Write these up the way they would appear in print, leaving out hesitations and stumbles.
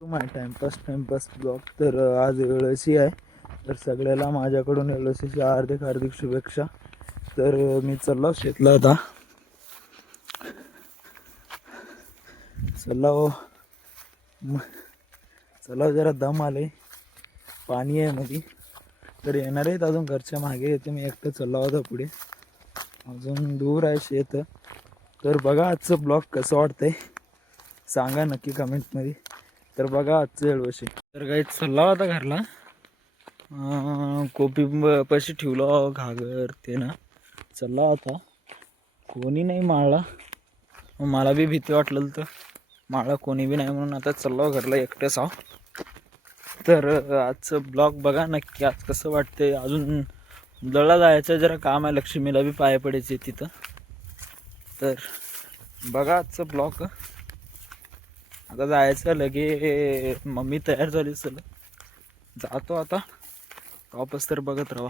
माय timepass blog. तर आज LOC आहे. तर सगळ्याला माझ्याकडून एलओसीची हार्दिक हार्दिक शुभेच्छा. तर मी चाललो शेतला आता. चला जरा दम आले, पाणी आहे मध्ये. तर येणार आहेत अजून घरच्या मागे येते. मी एकटं चालला होता पुढे, अजून दूर आहे शेत. तर बघा आजचं ब्लॉग कसं वाटतंय सांगा नक्की कमेंटमध्ये. तर बघा आजचं एलओसी. तर काही चालला होता घरला, कोपी पैसे ठेवलं घागर ते ना. चालला होता, कोणी नाही माळला. मला बी भीती वाटलं तर माळा कोणी बी नाही, म्हणून आता चाललो घरला एकटेच आहो. तर आजचं ब्लॉग बघा नक्की. आज कसं वाटतंय. अजून दळला जायचं जरा काम आहे, लक्ष्मीला बी पाय पडायचे तिथं. तर बघा आजचं ब्लॉग. आता जायचं लगे, मम्मी तयार झाली. चला जातो आता वापस. तर बघत राहा.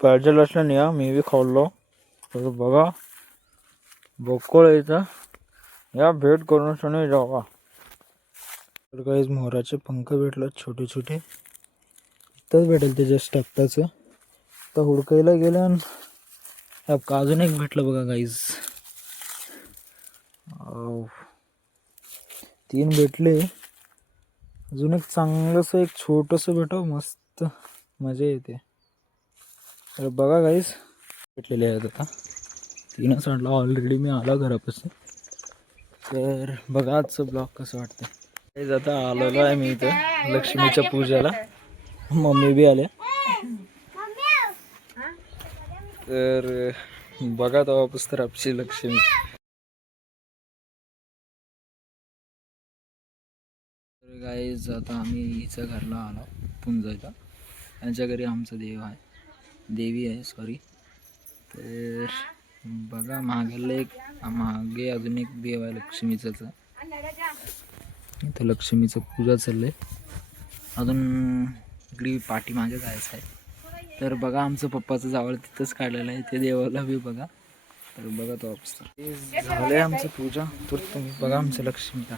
पाहिजे असलं नाही, मी बी खाल्लो. तर बघा बोकोळ यायचा, या भेट करून नाही जावा. तर काही मोराचे पंख भेटलं छोटे छोटे, इथंच भेटेल ते जस्ट आत्ताच. तर हुडकायला गेलं आणि अजून एक भेटलं बघा गाईज. 3 भेटले. अजून एक चांगलंसं एक छोटंसं भेटावं, मस्त मजा येते. तर बघा गाईज भेटलेले आहेत आता 3च आणला ऑलरेडी मी आला घरापासून. तर बघा आजचं ब्लॉग कसं वाटतं. गाईज आता आलेलो आहे मी इथं लक्ष्मीच्या पूजेला. मम्मी बी आल्या. तर बघा तेव्हापास तर आपली लक्ष्मी. तर गाईज आता आम्ही हिच्या घरला आलो पुंजायला. त्यांच्या घरी आमचा देवी आहे सॉरी. तर बघा मागे अजून एक देव आहे लक्ष्मीचंच. इथं लक्ष्मीचं पूजा चाललंय. अजून इकडे पाठीमागे जायचं आहे. तर बघा आमचं पप्पाचं जावळ तिथंच काढलेलं आहे, ते देवाला बी बघा. तर बघा तो अवस्था झालंय आमचं पूजा. तर तुम्ही बघा आमचं लक्ष्मीला.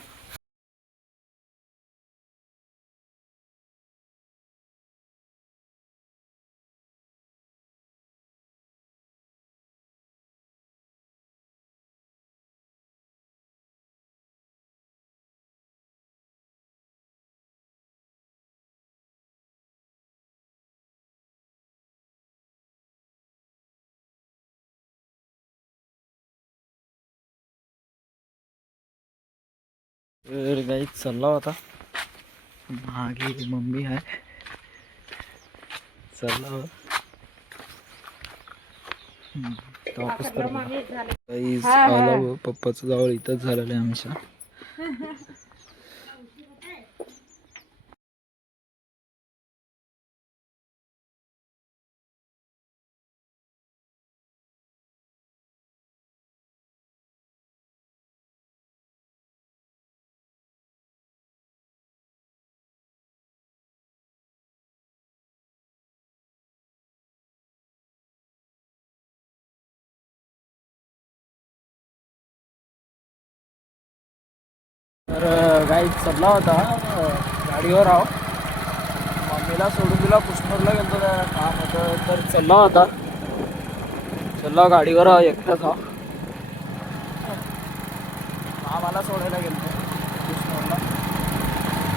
तर गाईच चालला होता, मागे मम्मी आहे. चालला वापस. तर गाईच आला पप्पाचं जावळ इथंच झालेलं आहे आमच्या. तर गाईच चालला होता गाडीवर आहो. मम्मीला सोडून दिला, पुष्करला गेलो काम होतं. तर चालला होता, चला गाडीवर एकटाच आहो. आम्हाला सोडायला गेलो पुष्करला.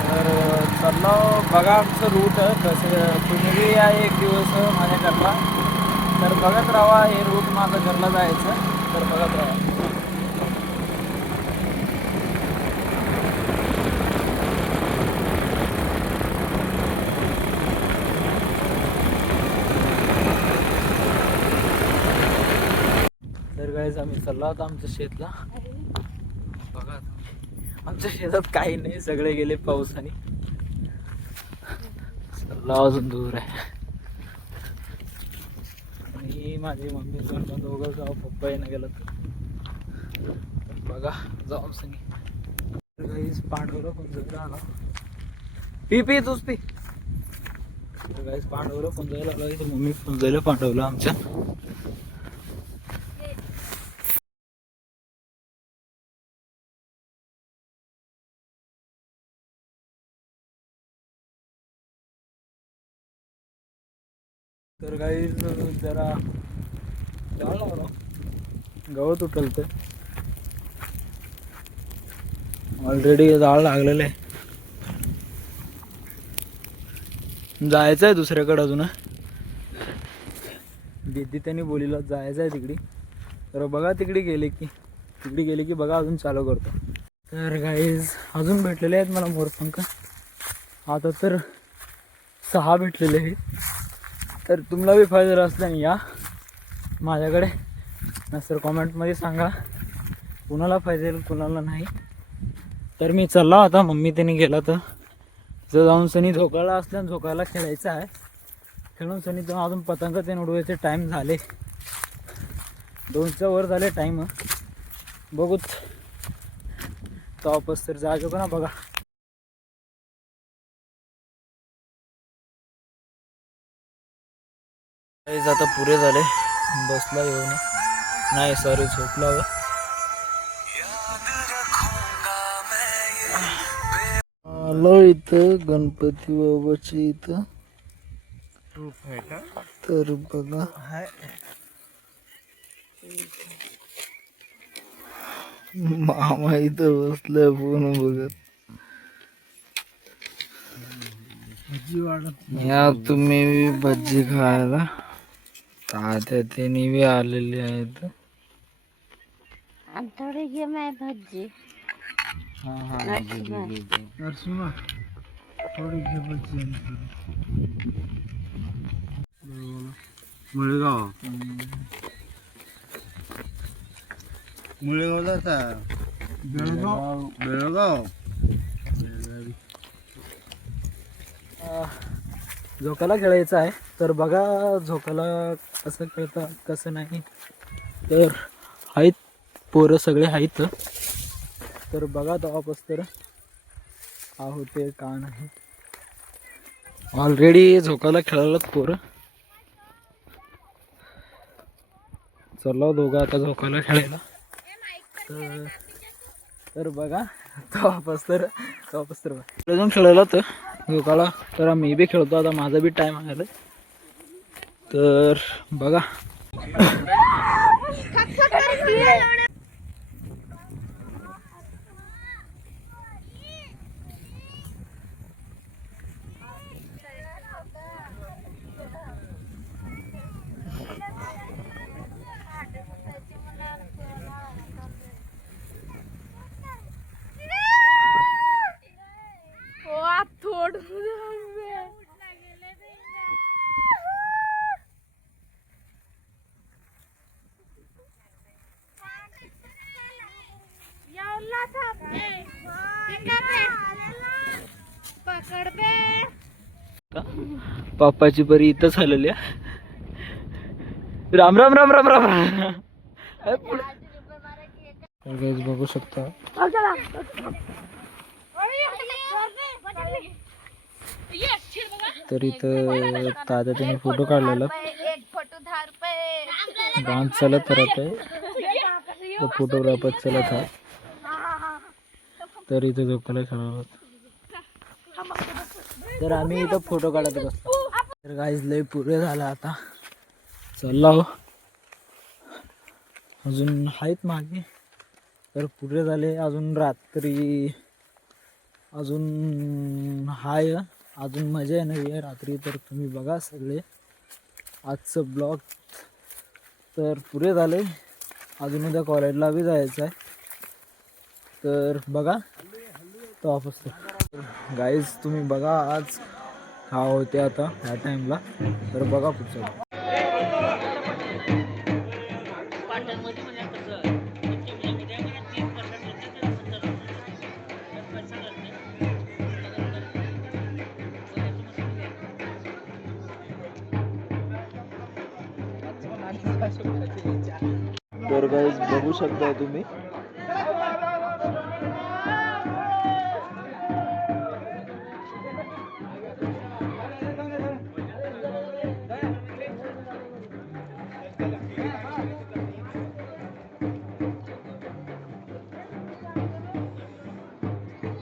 तर चाललो बघा आमचं रूट तसं. तुम्ही बी या एक दिवस माझ्या घरला. तर बघत राहा हे रूट माझं घरला जायचं. तर बघत राहा. तर गाईज आम्ही चाललो होता आमच्या शेतला. आमच्या शेतात काही नाही, सगळे गेले पावसाने. चला अजून दूर आहे. आणि माझी मम्मी पण दोघं जाऊ, पप्पा येणं गेलं तर बघा जाऊन सनी पांडवलं पण आला. पी पी तूच पी. गाईस पांडवलं पण जायला आला, मम्मी पण जायला पांडवलं आमच्या. तर गाईस जरा जाळ लावला, गवत उठल तर ऑलरेडी जाळ लागलेलं आहे. जायचं आहे दुसऱ्याकडे अजून. दीदी त्यांनी बोलीला जायचं आहे तिकडे. तर बघा तिकडे गेले की बघा अजून चालू करतो. तर गाईज अजून भेटलेले आहेत मला मोरपंख. आता तर 6 भेटलेले आहेत. तर तुम्हाला बी फायदा असल्याने या माझ्याकडे, नंतर कॉमेंटमध्ये सांगा कुणाला पाहिजे कुणाला नाही. तर मी चालला आता, मम्मी त्यांनी गेला तर तिथं जाऊन सनी झोकायला असल्याने झोकायला खेळायचं आहे. खेळून सनी तर अजून पतंग ते उडवायचे टाईम झाले, 2च्या वर झाले टाईम. बघूत तो वापस तर जायचो का ना बघा. आता पुरे झाले, बसला येऊन नाही सॉरी झोपला. आलो इथं गणपती बाबाच्या इथं. तर बघा मामा इथं बसलाय फोन बघत. या तुम्ही बी भजी खायला, तात्या त्यांनी बी आलेले आहेत. थोडी घे माय भजी. नरसिंहा थोडी घे भजी. मुळेगाव मुळेगावला बेळगाव बेळगाव झोकाला खेळायचं आहे. तर बघा झोकाला कसं खेळतात कसं नाही. तर आहेत पोरं सगळे आहेत. तर बघा तेव्हापास तर हा होते का नाही. ऑलरेडी झोकाला खेळायलाच पोरं. चला दोघं आता झोकाला खेळायला. तर बघा तेव्हापास तर अजून खेळायला तर झोकाला. तर मी बी खेळतो आता, माझा बी टाइम आला. तर बघा पापाची बरी इथंच आलेली. राम राम राम राम राम राम. बघू शकता तर इथं तात्या त्याने फोटो काढलेला. डान्स चालत राहत आहे, फोटोग्राफर चलत आहे. तर इथं झोपायला खेळावं. तर आम्ही इथं फोटो काढत बसतो. तर गाईज लय पुरे झाला आता. चालला हो अजून आहेत मागे. तर पुरे झाले अजून रात्री अजून हाय, अजून मजा येणार आहे रात्री. तर तुम्ही बघा सगळे आजचं ब्लॉग. तर पुरे झाले, अजून उद्या कॉलेजला बी जायचं आहे. तर बघा तो ऑफिस. गाईज तुम्ही बघा आज हा होते आता ह्या टाईमला. तर बघा पुढचं. तर गाईज बघू शकता तुम्ही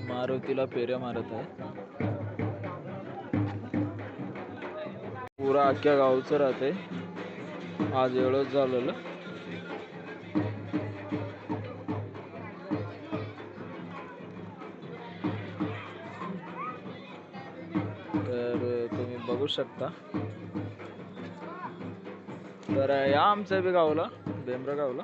मारुतीला फेऱ्या मारत आहे. पुरा अख्ख्या गावचं राहते. आज एवढंच झालेलं. तर तुम्ही बघू शकता. तर या आमच्या बी गावला बेंब्रा गावला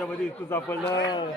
मध्ये इतकं सापडलं